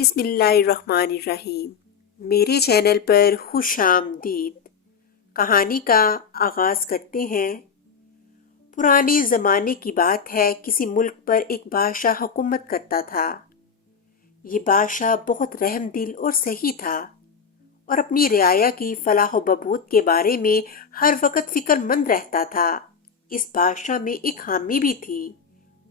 بسم اللہ الرحمن الرحیم۔ میرے چینل پر خوش آمدید۔ کہانی کا آغاز کرتے ہیں۔ پرانے زمانے کی بات ہے، کسی ملک پر ایک بادشاہ حکومت کرتا تھا۔ یہ بادشاہ بہت رحم دل اور سخی تھا اور اپنی رعایا کی فلاح و بہبود کے بارے میں ہر وقت فکر مند رہتا تھا۔ اس بادشاہ میں ایک حامی بھی تھی۔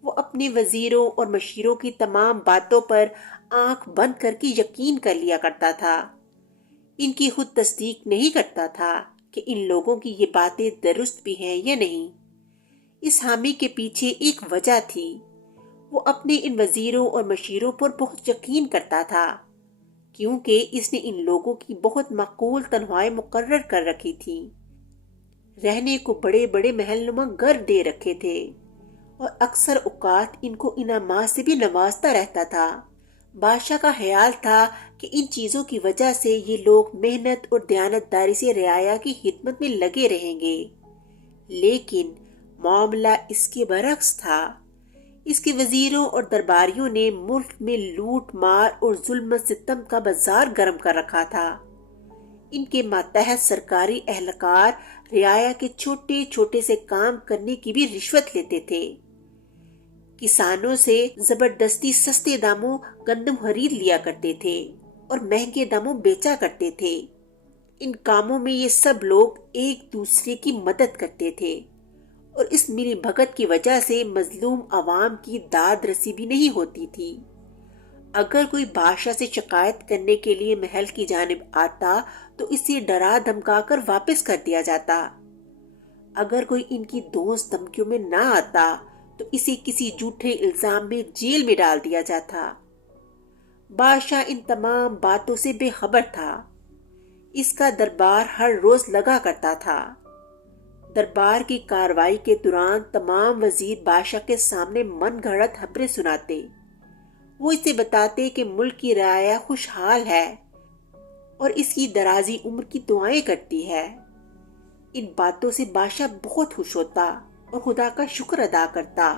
وہ اپنے وزیروں اور مشیروں کی تمام باتوں پر آنکھ بند کر کے یقین کر لیا کرتا تھا۔ ان کی خود تصدیق نہیں کرتا تھا کہ ان لوگوں کی یہ باتیں درست بھی ہیں یا نہیں۔ اس حامی کے پیچھے ایک وجہ تھی۔ وہ اپنے ان وزیروں اور مشیروں پر بہت یقین کرتا تھا، کیونکہ اس نے ان لوگوں کی بہت معقول تنخواہیں مقرر کر رکھی تھی، رہنے کو بڑے بڑے محل نما گھر دے رکھے تھے اور اکثر اوقات ان کو انعامات سے بھی نوازتا رہتا تھا۔ بادشاہ کا خیال تھا کہ ان چیزوں کی وجہ سے یہ لوگ محنت اور دیانتداری سے رعایا کی خدمت میں لگے رہیں گے، لیکن معاملہ اس کے برعکس تھا۔ اس کے وزیروں اور درباریوں نے ملک میں لوٹ مار اور ظلم و ستم کا بازار گرم کر رکھا تھا۔ ان کے ماتحت سرکاری اہلکار رعایا کے چھوٹے چھوٹے سے کام کرنے کی بھی رشوت لیتے تھے۔ کسانوں سے زبردستی سستے داموں گندم خرید لیا کرتے تھے اور مہنگے داموں بیچا کرتے تھے۔ ان کاموں میں یہ سب لوگ ایک دوسرے کی مدد کرتے تھے اور اس ملی بھگت کی وجہ سے مظلوم عوام کی داد رسی بھی نہیں ہوتی تھی۔ اگر کوئی بادشاہ سے شکایت کرنے کے لیے محل کی جانب آتا تو اسے ڈرا دھمکا کر واپس کر دیا جاتا۔ اگر کوئی ان کی دوست دھمکیوں میں نہ آتا تو اسے کسی جھوٹے الزام میں جیل میں ڈال دیا جاتا۔ بادشاہ ان تمام باتوں سے بے خبر تھا۔ اس کا دربار ہر روز لگا کرتا تھا۔ دربار کی کارروائی کے دوران تمام وزیر بادشاہ کے سامنے من گھڑت خبریں سناتے۔ وہ اسے بتاتے کہ ملک کی رعایا خوشحال ہے اور اس کی درازی عمر کی دعائیں کرتی ہے۔ ان باتوں سے بادشاہ بہت خوش ہوتا اور خدا کا شکر ادا کرتا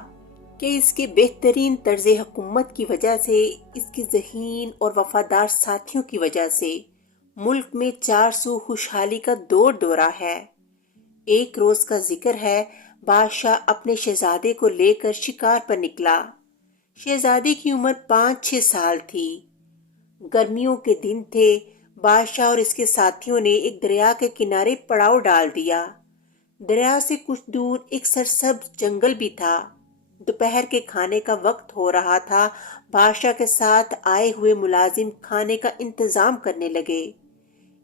کہ اس کے بہترین طرز حکومت کی وجہ سے، اس کے ذہین اور وفادار ساتھیوں کی وجہ سے ملک میں 400 خوشحالی کا دور دورہ ہے۔ ایک روز کا ذکر ہے، بادشاہ اپنے شہزادے کو لے کر شکار پر نکلا۔ شہزادے کی عمر 5-6 سال تھی۔ گرمیوں کے دن تھے۔ بادشاہ اور اس کے ساتھیوں نے ایک دریا کے کنارے پڑاؤ ڈال دیا۔ دریا سے کچھ دور ایک سرسبز جنگل بھی تھا۔ دوپہر کے کھانے کا وقت ہو رہا تھا۔ بادشاہ کے ساتھ آئے ہوئے ملازم کھانے کا انتظام کرنے لگے۔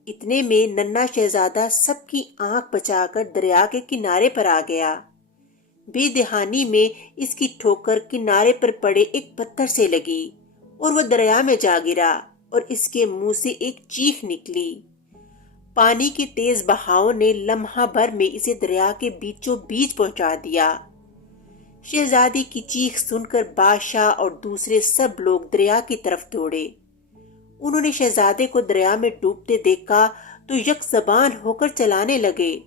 اتنے میں ننھا شہزادہ سب کی آنکھ بچا کر دریا کے کنارے پر آ گیا۔ بے دہانی میں اس کی ٹھوکر کنارے پر پڑے ایک پتھر سے لگی اور وہ دریا میں جا گرا اور اس کے منہ سے ایک چیخ نکلی۔ پانی کے تیز بہاؤ نے لمحہ بھر میں اسے دریا کے بیچوں بیچ پہنچا دیا۔ شہزادی کی چیخ سن کر بادشاہ اور دوسرے سب لوگ دریا کی طرف دوڑے۔ انہوں نے شہزادے کو دریا میں ڈوبتے دیکھا تو یک زبان ہو کر چلانے لگے،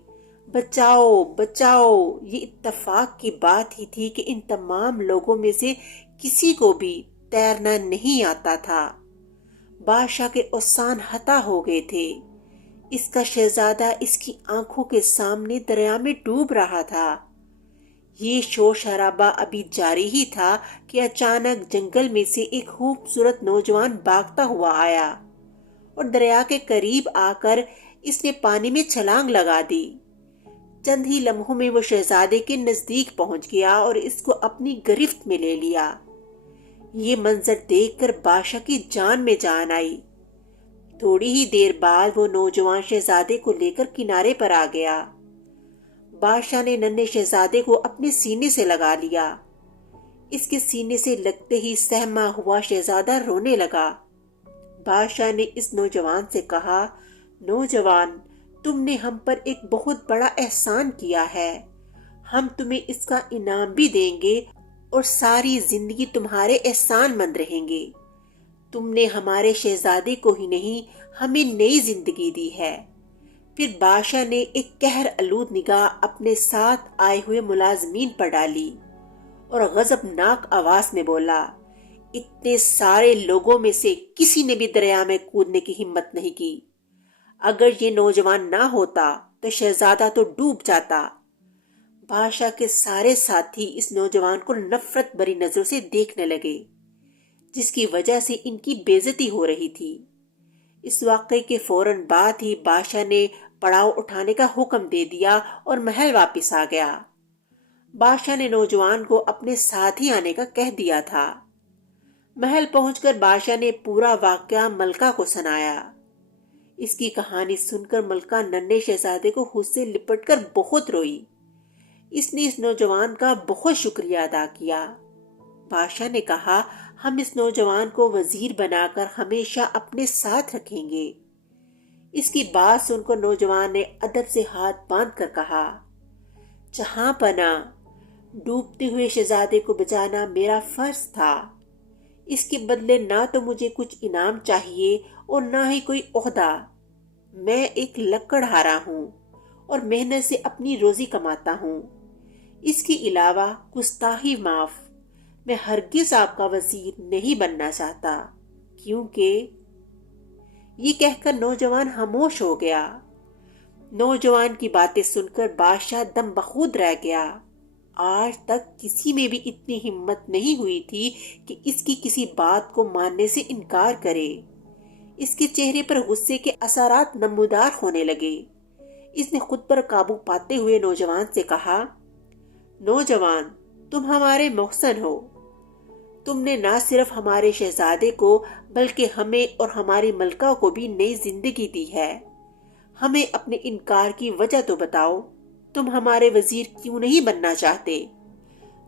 بچاؤ بچاؤ۔ یہ اتفاق کی بات ہی تھی کہ ان تمام لوگوں میں سے کسی کو بھی تیرنا نہیں آتا تھا۔ بادشاہ کے اوسان ہتا ہو گئے تھے۔ اس کا شہزادہ اس کی آنکھوں کے سامنے دریا میں ڈوب رہا تھا۔ یہ شور شرابہ ابھی جاری ہی تھا کہ اچانک جنگل میں سے ایک خوبصورت نوجوان بھاگتا ہوا آیا اور دریا کے قریب آ کر اس نے پانی میں چھلانگ لگا دی۔ چند ہی لمحوں میں وہ شہزادے کے نزدیک پہنچ گیا اور اس کو اپنی گرفت میں لے لیا۔ یہ منظر دیکھ کر بادشاہ کی جان میں جان آئی۔ تھوڑی ہی دیر بعد وہ نوجوان شہزادے کو لے کر کنارے پر آ گیا۔ بادشاہ نے ننھے شہزادے کو اپنے سینے سے لگا لیا۔ اس کے سینے سے لگتے ہی سہما ہوا شہزادہ رونے لگا۔ بادشاہ نے اس نوجوان سے کہا، نوجوان، تم نے ہم پر ایک بہت بڑا احسان کیا ہے۔ ہم تمہیں اس کا انعام بھی دیں گے اور ساری زندگی تمہارے احسان مند رہیں گے۔ تم نے ہمارے شہزادے کو ہی نہیں، ہمیں نئی زندگی دی ہے۔ پھر بادشاہ نے ایک قہر آلود نگاہ اپنے ساتھ آئے ہوئے ملازمین پر ڈالی اور غضبناک آواز میں بولا، اتنے سارے لوگوں میں سے کسی نے بھی دریا میں کودنے کی ہمت نہیں کی۔ اگر یہ نوجوان نہ ہوتا تو شہزادہ تو ڈوب جاتا۔ بادشاہ کے سارے ساتھی اس نوجوان کو نفرت بری نظروں سے دیکھنے لگے، جس کی وجہ سے ان کی بے عزتی ہو رہی تھی۔ اس واقعے کے فوراً بعد ہی بادشاہ نے پڑاؤ اٹھانے کا حکم دے دیا اور محل واپس آ گیا۔ بادشاہ نے نوجوان کو اپنے ساتھ ہی آنے کا کہہ دیا تھا۔ محل پہنچ کر بادشاہ نے پورا واقعہ ملکہ کو سنایا۔ اس کی کہانی سن کر ملکہ ننھے شہزادے کو خود سے لپٹ کر بہت روئی۔ اس نے اس نوجوان کا بہت شکریہ ادا کیا۔ بادشاہ نے کہا، ہم اس نوجوان کو وزیر بنا کر ہمیشہ اپنے ساتھ رکھیں گے۔ اس کی بات سن کر نوجوان نے ادب سے ہاتھ باندھ کر کہا، جہاں پناہ، ڈوبتے ہوئے شہزادے کو بچانا میرا فرض تھا۔ اس کے بدلے نہ تو مجھے کچھ انعام چاہیے اور نہ ہی کوئی عہدہ۔ میں ایک لکڑہارا ہوں اور محنت سے اپنی روزی کماتا ہوں۔ اس کے علاوہ گستاخی معاف، میں ہرگز آپ کا وزیر نہیں بننا چاہتا، کیونکہ یہ کہہ کر نوجوان خاموش ہو گیا۔ نوجوان کی باتیں سن کر بادشاہ دم بخود رہ گیا۔ آج تک کسی میں بھی اتنی ہمت نہیں ہوئی تھی کہ اس کی کسی بات کو ماننے سے انکار کرے۔ اس کے چہرے پر غصے کے اثرات نمودار ہونے لگے۔ اس نے خود پر قابو پاتے ہوئے نوجوان سے کہا، نوجوان، تم ہمارے محسن ہو۔ تم نے نہ صرف ہمارے شہزادے کو بلکہ ہمیں اور ہماری ملکہ کو بھی نئی زندگی دی ہے۔ ہمیں اپنے انکار کی وجہ تو بتاؤ، تم ہمارے وزیر کیوں نہیں بننا چاہتے؟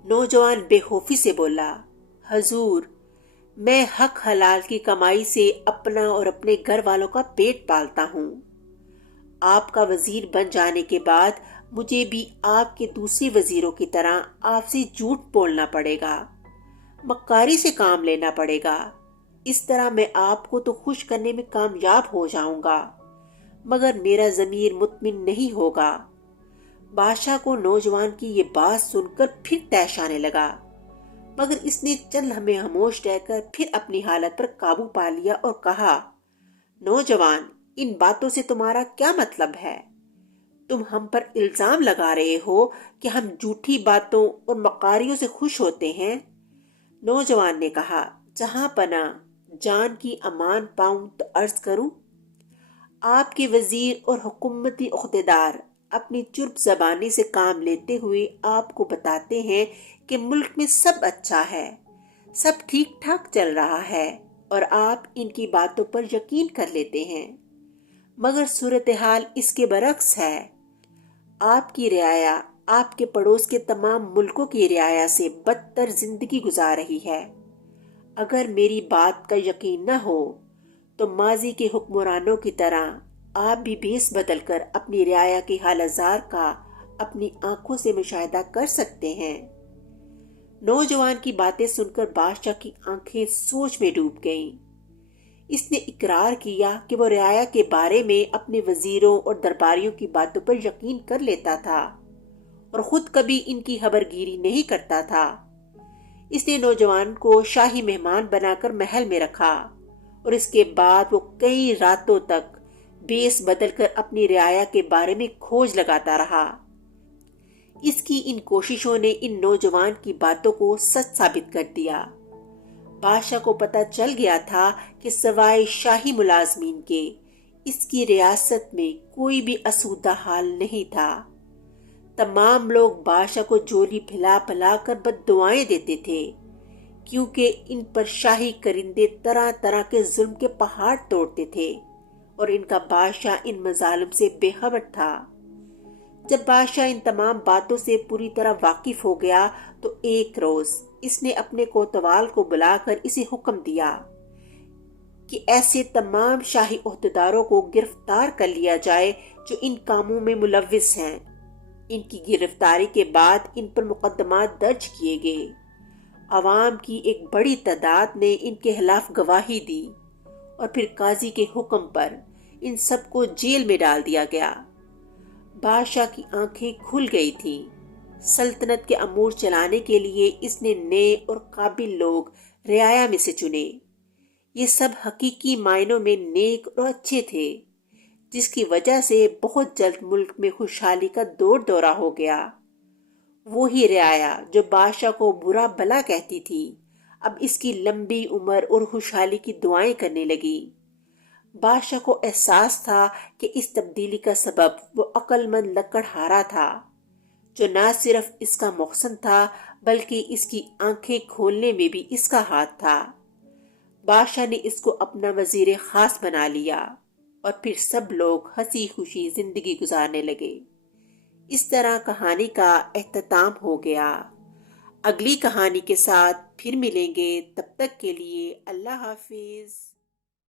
نوجوان بے خوفی سے بولا، حضور، میں حق حلال کی کمائی سے اپنا اور اپنے گھر والوں کا پیٹ پالتا ہوں۔ آپ کا وزیر بن جانے کے بعد مجھے بھی آپ کے دوسرے وزیروں کی طرح آپ سے جھوٹ بولنا پڑے گا، مکاری سے کام لینا پڑے گا۔ اس طرح میں آپ کو تو خوش کرنے میں کامیاب ہو جاؤں گا، مگر میرا ضمیر مطمئن نہیں ہوگا۔ بادشاہ کو نوجوان کی یہ بات سن کر پھر طیش آنے لگا، مگر اس نے چند لمحے خاموش رہ کر پھر اپنی حالت پر قابو پا لیا اور کہا، نوجوان، ان باتوں سے تمہارا کیا مطلب ہے؟ تم ہم پر الزام لگا رہے ہو کہ ہم جھوٹی باتوں اور مکاریوں سے خوش ہوتے ہیں۔ نوجوان نے کہا، جہاں پناہ، جان کی امان پاؤں تو عرض کروں۔ آپ کے وزیر اور حکومتی عہدیدار اپنی چرب زبانی سے کام لیتے ہوئے آپ کو بتاتے ہیں کہ ملک میں سب اچھا ہے، سب ٹھیک ٹھاک چل رہا ہے، اور آپ ان کی باتوں پر یقین کر لیتے ہیں، مگر صورتحال اس کے برعکس ہے۔ آپ کی رعایا آپ کے پڑوس کے تمام ملکوں کی رعایا سے بدتر زندگی گزار رہی ہے۔ اگر میری بات کا یقین نہ ہو تو ماضی کے حکمرانوں کی طرح آپ بھی بھیس بدل کر اپنی رعایا کی حال زار کا اپنی آنکھوں سے مشاہدہ کر سکتے ہیں۔ نوجوان کی باتیں سن کر بادشاہ کی آنکھیں سوچ میں ڈوب گئیں۔ اس نے اقرار کیا کہ وہ رعایا کے بارے میں اپنے وزیروں اور درباریوں کی باتوں پر یقین کر لیتا تھا اور خود کبھی ان کی خبر گیری نہیں کرتا تھا۔ اس نے نوجوان کو شاہی مہمان بنا کر محل میں رکھا اور اس کے بعد وہ کئی راتوں تک بیس بدل کر اپنی رعایا کے بارے میں کھوج لگاتا رہا۔ اس کی ان کوششوں نے ان نوجوان کی باتوں کو سچ ثابت کر دیا۔ بادشاہ کو پتہ چل گیا تھا کہ سوائے شاہی ملازمین کے اس کی ریاست میں کوئی بھی اسودہ حال نہیں تھا۔ تمام لوگ بادشاہ کو جولی پھیلا پھیلا کر بد دعائیں دیتے تھے، کیونکہ ان پر شاہی کرندے طرح طرح کے ظلم کے پہاڑ توڑتے تھے اور ان کا بادشاہ ان مظالم سے بے خبر تھا۔ جب بادشاہ ان تمام باتوں سے پوری طرح واقف ہو گیا تو ایک روز اس نے اپنے کوتوال کو بلا کر اسے حکم دیا کہ ایسے تمام شاہی عہدیداروں کو گرفتار کر لیا جائے جو ان کاموں میں ملوث ہیں۔ ان کی گرفتاری کے بعد ان پر مقدمات درج کیے گئے۔ عوام کی ایک بڑی تعداد نے ان کے خلاف گواہی دی اور پھر قاضی کے حکم پر ان سب کو جیل میں ڈال دیا گیا۔ بادشاہ کی آنکھیں کھل گئی تھیں۔ سلطنت کے امور چلانے کے لیے اس نے نئے اور قابل لوگ رعایا میں سے چنے۔ یہ سب حقیقی معنوں میں نیک اور اچھے تھے، جس کی وجہ سے بہت جلد ملک میں خوشحالی کا دورہ ہو گیا۔ وہی رعایا جو بادشاہ کو برا بھلا کہتی تھی، اب اس کی لمبی عمر اور خوشحالی کی دعائیں کرنے لگی۔ بادشاہ کو احساس تھا کہ اس تبدیلی کا سبب وہ عقل مند لکڑہارا تھا، جو نہ صرف اس کا محسن تھا بلکہ اس کی آنکھیں کھولنے میں بھی اس کا ہاتھ تھا۔ بادشاہ نے اس کو اپنا وزیر خاص بنا لیا اور پھر سب لوگ ہنسی خوشی زندگی گزارنے لگے۔ اس طرح کہانی کا اختتام ہو گیا۔ اگلی کہانی کے ساتھ پھر ملیں گے، تب تک کے لیے اللہ حافظ۔